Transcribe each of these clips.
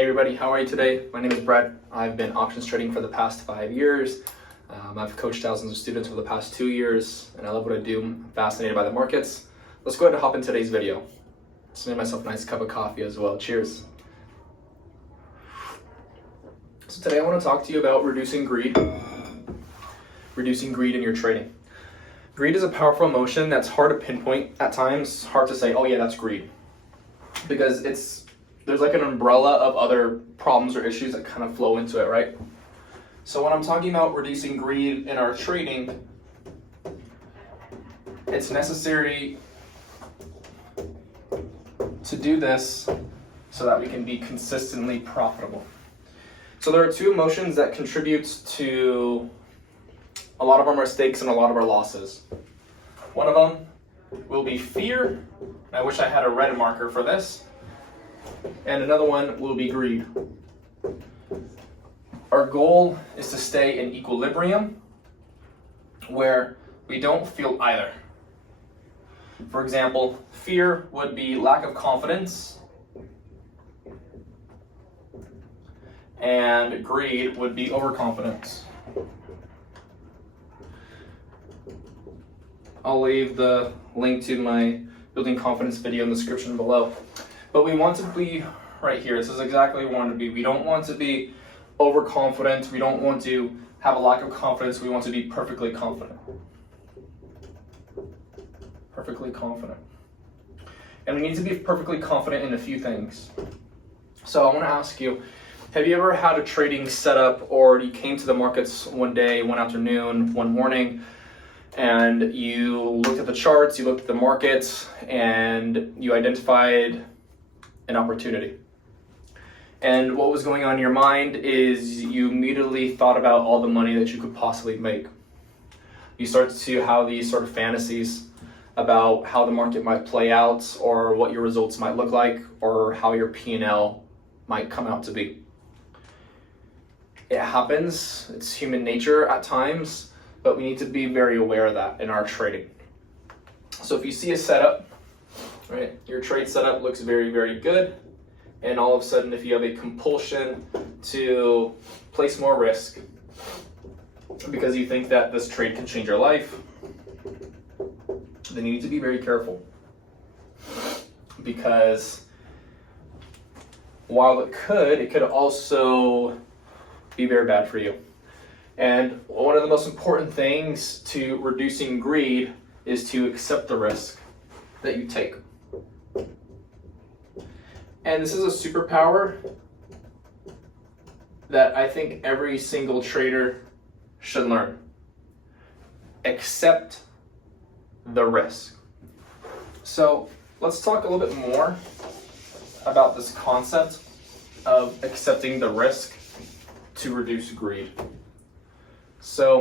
Hey everybody, how are you today? My name is Brett. I've been options trading for the past 5 years. I've coached thousands of students for the past 2 years, and I love what I do. I'm fascinated by the markets. Let's go ahead and hop in today's video. Just made myself a nice cup of coffee as well. Cheers. So today I want to talk to you about reducing greed. Reducing greed in your trading. Greed is a powerful emotion that's hard to pinpoint at times. Hard to say, oh yeah, that's greed. Because there's like an umbrella of other problems or issues that kind of flow into it, right? So when I'm talking about reducing greed in our trading, it's necessary to do this so that we can be consistently profitable. So there are two emotions that contribute to a lot of our mistakes and a lot of our losses. One of them will be fear. I wish I had a red marker for this. And another one will be greed. Our goal is to stay in equilibrium where we don't feel either. For example, fear would be lack of confidence, and greed would be overconfidence. I'll leave the link to my building confidence video in the description below. But we want to be right here. This is exactly what we want to be. We don't want to be overconfident. We don't want to have a lack of confidence. We want to be perfectly confident. Perfectly confident. And we need to be perfectly confident in a few things. So I want to ask you, have you ever had a trading setup, or you came to the markets one day, one afternoon, one morning, and you looked at the charts, you looked at the markets, and you identified an opportunity? And what was going on in your mind is you immediately thought about all the money that you could possibly make. You start to have these sort of fantasies about how the market might play out, or what your results might look like, or how your P&L might come out to be. It happens, it's human nature at times, but we need to be very aware of that in our trading. So if you see a setup, right, your trade setup looks very, very good, and all of a sudden if you have a compulsion to place more risk because you think that this trade can change your life, then you need to be very careful, because while it could also be very bad for you. And one of the most important things to reducing greed is to accept the risk that you take. And this is a superpower that I think every single trader should learn. Accept the risk. So let's talk a little bit more about this concept of accepting the risk to reduce greed. So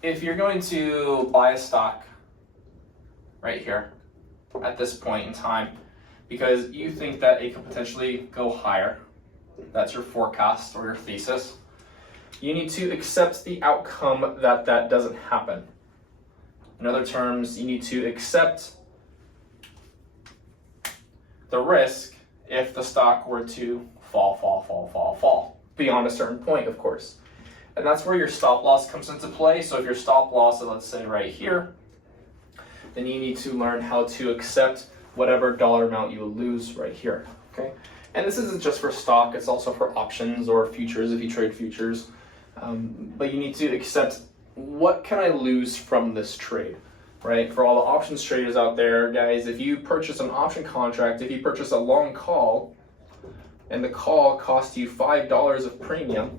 if you're going to buy a stock right here at this point in time, because you think that it could potentially go higher, that's your forecast or your thesis, you need to accept the outcome that that doesn't happen. In other terms, you need to accept the risk if the stock were to fall beyond a certain point, of course. And that's where your stop loss comes into play. So if your stop loss is, let's say, right here, then you need to learn how to accept whatever dollar amount you will lose right here, okay? And this isn't just for stock, it's also for options or futures if you trade futures. But you need to accept, what can I lose from this trade, right? For all the options traders out there, guys, if you purchase an option contract, if you purchase a long call, and the call costs you $5 of premium,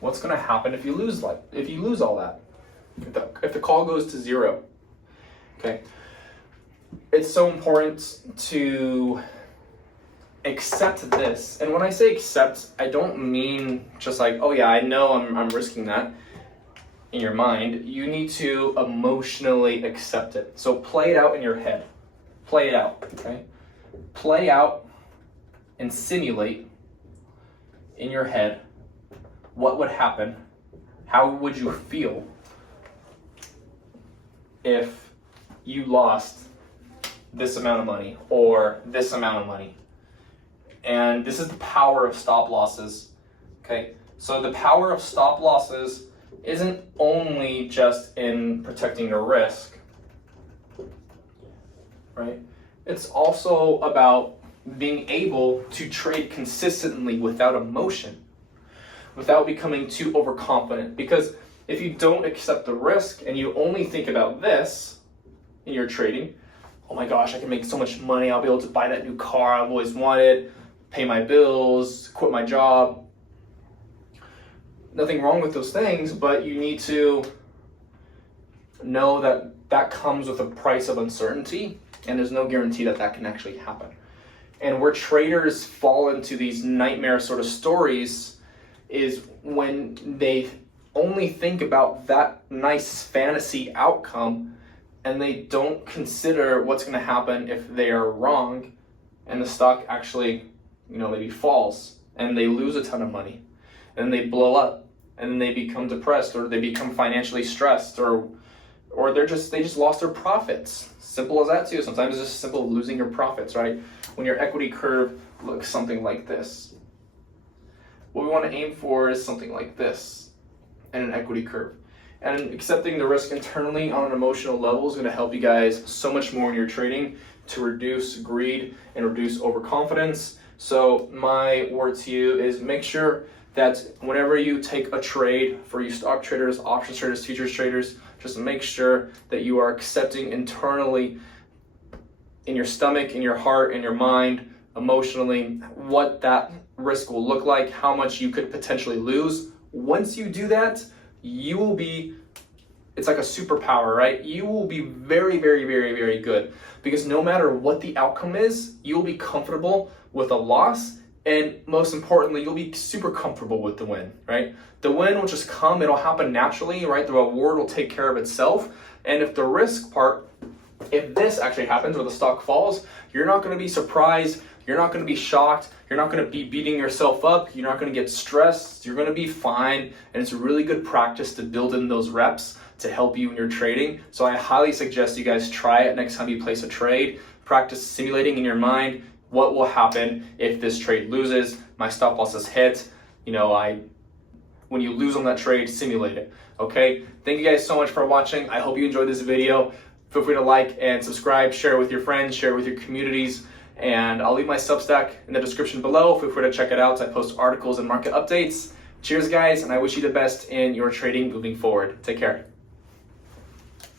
what's going to happen if you lose all that? If the call goes to zero, okay? It's so important to accept this. And when I say accept, I don't mean just like, oh yeah, I know I'm risking that in your mind. You need to emotionally accept it. So play it out in your head. Play it out, okay? Play out and simulate in your head what would happen. How would you feel if you lost this amount of money or this amount of money? And this is the power of stop losses. Okay, so the power of stop losses isn't only just in protecting your risk, right? It's also about being able to trade consistently without emotion, without becoming too overconfident. Because if you don't accept the risk and you only think about this in your trading, oh my gosh, I can make so much money, I'll be able to buy that new car I've always wanted, pay my bills, quit my job. Nothing wrong with those things, but you need to know that that comes with a price of uncertainty, and there's no guarantee that that can actually happen. And where traders fall into these nightmare sort of stories is when they only think about that nice fantasy outcome and they don't consider what's going to happen if they are wrong and the stock actually, maybe falls and they lose a ton of money and they blow up and then they become depressed or they become financially stressed or they just lost their profits. Simple as that too. Sometimes it's just simple losing your profits, right? When your equity curve looks something like this. What we want to aim for is something like this in an equity curve. And accepting the risk internally on an emotional level is going to help you guys so much more in your trading to reduce greed and reduce overconfidence. So my word to you is make sure that whenever you take a trade, for you stock traders, options traders, futures traders, just make sure that you are accepting internally in your stomach, in your heart, in your mind, emotionally, what that risk will look like, how much you could potentially lose. Once you do that, you will be, it's like a superpower, right? You will be very, very, very, very good, because no matter what the outcome is, you'll be comfortable with a loss. And most importantly, you'll be super comfortable with the win, right? The win will just come, it'll happen naturally, right? The reward will take care of itself. And if the risk part, if this actually happens where the stock falls, you're not gonna be surprised, you're not gonna be shocked, you're not gonna be beating yourself up, you're not gonna get stressed, you're gonna be fine. And it's a really good practice to build in those reps to help you in your trading. So I highly suggest you guys try it next time you place a trade. Practice simulating in your mind, what will happen if this trade loses, my stop loss is hit, when you lose on that trade, simulate it, okay? Thank you guys so much for watching. I hope you enjoyed this video. Feel free to like and subscribe, share it with your friends, share it with your communities, and I'll leave my Substack in the description below. Feel free to check it out. I post articles and market updates. Cheers, guys, and I wish you the best in your trading moving forward. Take care.